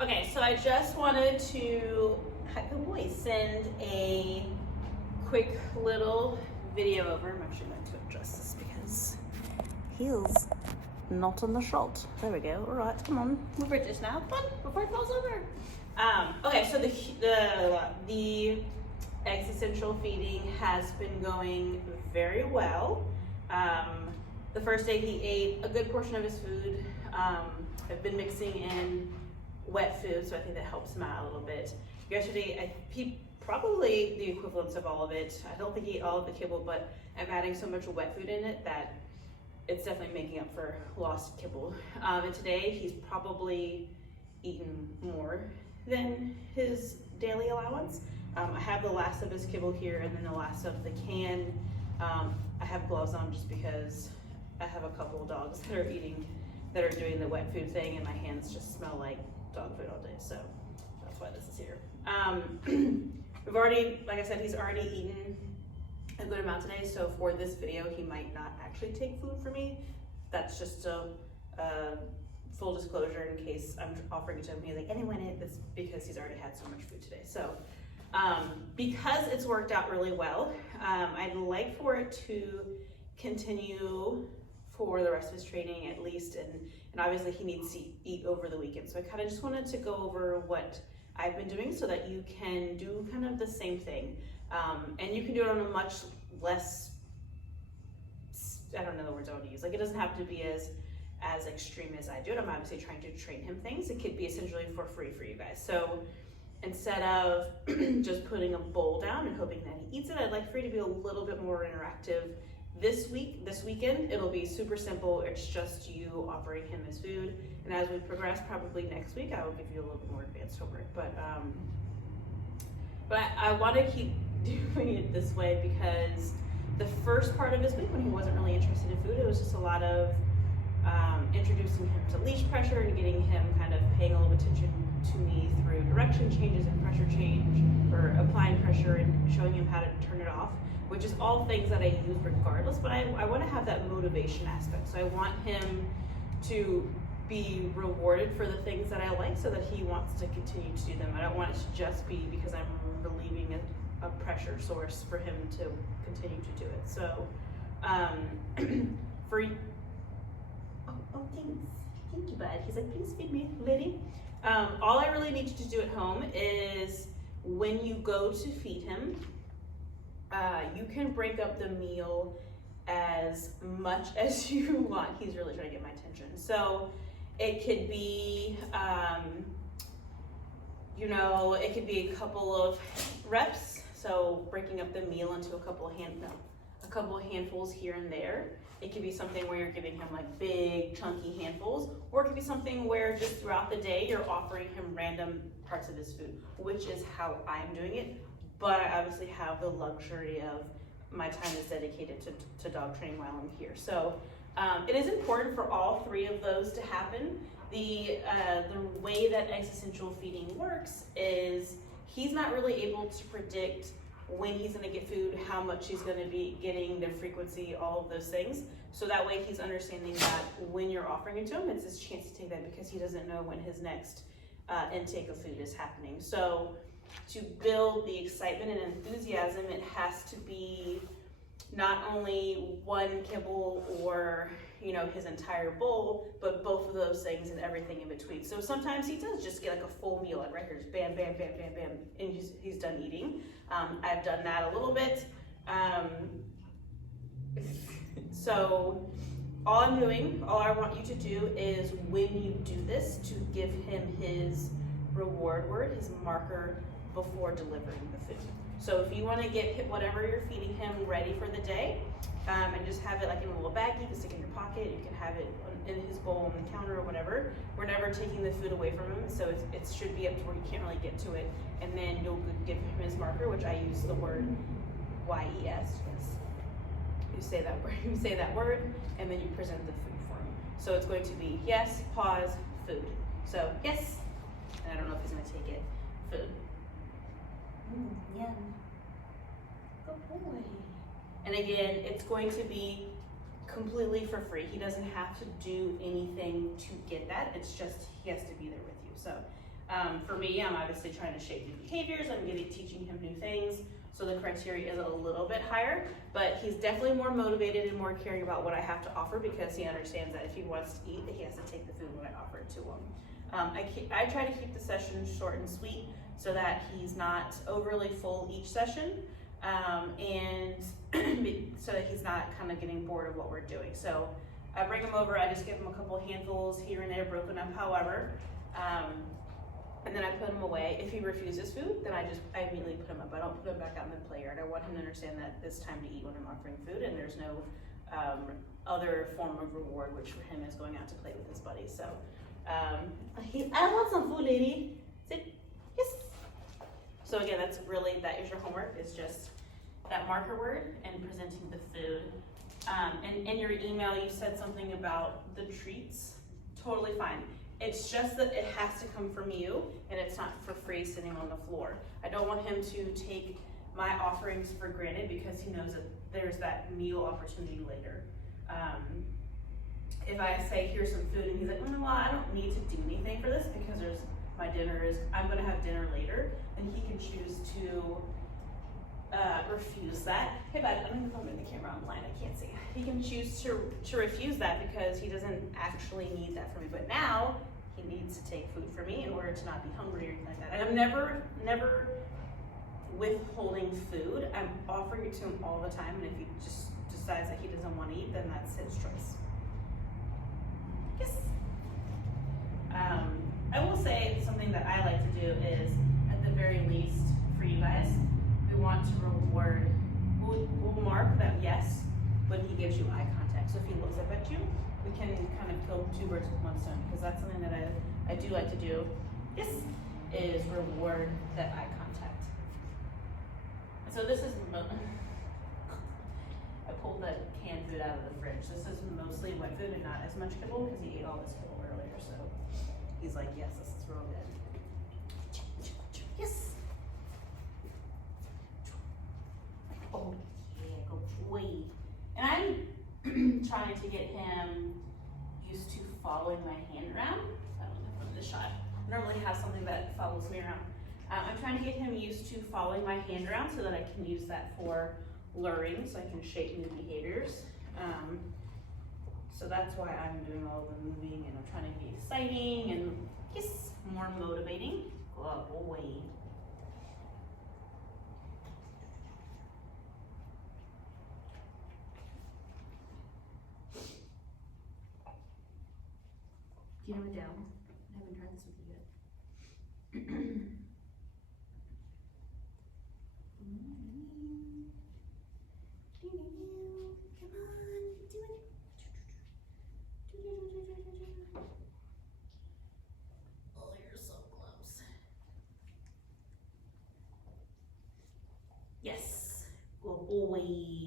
Okay, so I just wanted to, good boy, send a quick little video over. I'm actually going to adjust this because he is not on the shot. There we go. All right, come on, move it just now. Fun before it falls over. Okay, so the existential feeding has been going very well. The first day he ate a good portion of his food. I've been mixing in wet food, so I think that helps him out a little bit. Yesterday, he probably the equivalence of all of it. I don't think he ate all of the kibble, but I'm adding so much wet food in it that it's definitely making up for lost kibble. And today, he's probably eaten more than his daily allowance. I have the last of his kibble here and then the last of the can. I have gloves on just because I have a couple of dogs that are doing the wet food thing, and my hands just smell like dog food all day, so that's why this is here. We've already, like I said, he's already eaten a good amount today, so for this video, he might not actually take food from me. That's just a full disclosure in case I'm offering it to him. He's like, anyone in this, because he's already had so much food today. So because it's worked out really well, I'd like for it to continue for the rest of his training at least, and obviously he needs to eat over the weekend. So I kind of just wanted to go over what I've been doing so that you can do kind of the same thing. And you can do it on a much less, I don't know the words I want to use. Like, it doesn't have to be as extreme as I do it. I'm obviously trying to train him things. It could be essentially for free for you guys. So instead of just putting a bowl down and hoping that he eats it, I'd like for you to be a little bit more interactive. This weekend, it'll be super simple. It's just you offering him his food. And as we progress, probably next week, I will give you a little bit more advanced homework. But I want to keep doing it this way because the first part of his week, when he wasn't really interested in food, it was just a lot of introducing him to leash pressure and getting him kind of paying a little attention to me through direction changes and pressure change, or applying pressure and showing him how to turn it off, which is all things that I use regardless, but I want to have that motivation aspect. So I want him to be rewarded for the things that I like so that he wants to continue to do them. I don't want it to just be because I'm relieving a pressure source for him to continue to do it. So thank you, bud. He's like, please feed me, lady. All I really need you to do at home is when you go to feed him, you can break up the meal as much as you want. He's really trying to get my attention. So it could be, it could be a couple of reps. So breaking up the meal into a couple of handfuls here and there. It could be something where you're giving him like big chunky handfuls, or it could be something where just throughout the day you're offering him random parts of his food, which is how I'm doing it. But I obviously have the luxury of my time is dedicated to dog training while I'm here. So it is important for all three of those to happen. The way that existential feeding works is he's not really able to predict when he's going to get food, how much he's going to be getting, the frequency, all of those things. So that way he's understanding that when you're offering it to him, it's his chance to take that because he doesn't know when his next intake of food is happening. So to build the excitement and enthusiasm, it has to be not only one kibble or his entire bowl, but both of those things and everything in between. So sometimes he does just get like a full meal, like right here, just bam, bam, bam, bam, bam, and he's done eating. I've done that a little bit. So all I want you to do is when you do this, to give him his reward word, his marker, before delivering the food. So if you want to get whatever you're feeding him ready for the day, and just have it like in a little bag, you can stick it in your pocket, you can have it in his bowl on the counter or whatever. We're never taking the food away from him, so it should be up to where you can't really get to it. And then you'll give him his marker, which I use the word YES. Yes. You say that word, and then you present the food for him. So it's going to be yes, pause, food. So yes, and I don't know if he's going to take it. Food. Yum. Good boy. And again, it's going to be completely for free. He doesn't have to do anything to get that. It's just he has to be there with you. So For me, I'm obviously trying to shape new behaviors. I'm teaching him new things. So the criteria is a little bit higher, but he's definitely more motivated and more caring about what I have to offer because he understands that if he wants to eat, that he has to take the food when I offer it to him. I try to keep the session short and sweet so that he's not overly full each session, and so that he's not kind of getting bored of what we're doing. So I bring him over, I just give him a couple handfuls here and there, broken up however, and then I put him away. If he refuses food, then I immediately put him up. I don't put him back out in the play yard. I want him to understand that it's time to eat when I'm offering food, and there's no other form of reward, which for him is going out to play with his buddies. So I want some food, lady. Sit. Yes. So again, that is your homework. It's just that marker word and presenting the food. And in your email, you said something about the treats. Totally fine. It's just that it has to come from you, and it's not for free sitting on the floor. I don't want him to take my offerings for granted because he knows that there's that meal opportunity later. If I say, here's some food, and he's like, well, I don't need to do anything for this because I'm gonna have dinner later, then he can choose to refuse that. Hey bud, I'm gonna film in the camera, I'm blind, I can't see. He can choose to refuse that because he doesn't actually need that from me. But now he needs to take food from me in order to not be hungry or anything like that. And I'm never withholding food. I'm offering it to him all the time, and if he just decides that he doesn't want to eat, then that's his choice. Yes. I will say something that I like to do is, at the very least, for you guys, we want to reward, we'll mark that yes when he gives you eye contact. So if he looks up at you, we can kind of kill two birds with one stone, because that's something that I do like to do, yes, is reward that eye contact. So this is, I pulled the canned food out of the fridge. This is mostly wet food and not as much kibble because he ate all this kibble earlier. So he's like, yes, this is real good. Yes. Oh yeah, go boy. And I'm trying to get him used to following my hand around. I don't know if the shot. I normally have something that follows me around. I'm trying to get him used to following my hand around so that I can use that for luring, so I can shape new behaviors. So that's why I'm doing all the moving, and I'm trying to be exciting and yes, more motivating. Oh boy. Do you know Adele? I haven't tried this with you yet. Come on, do it. Oh, you're so close. Yes, good boy.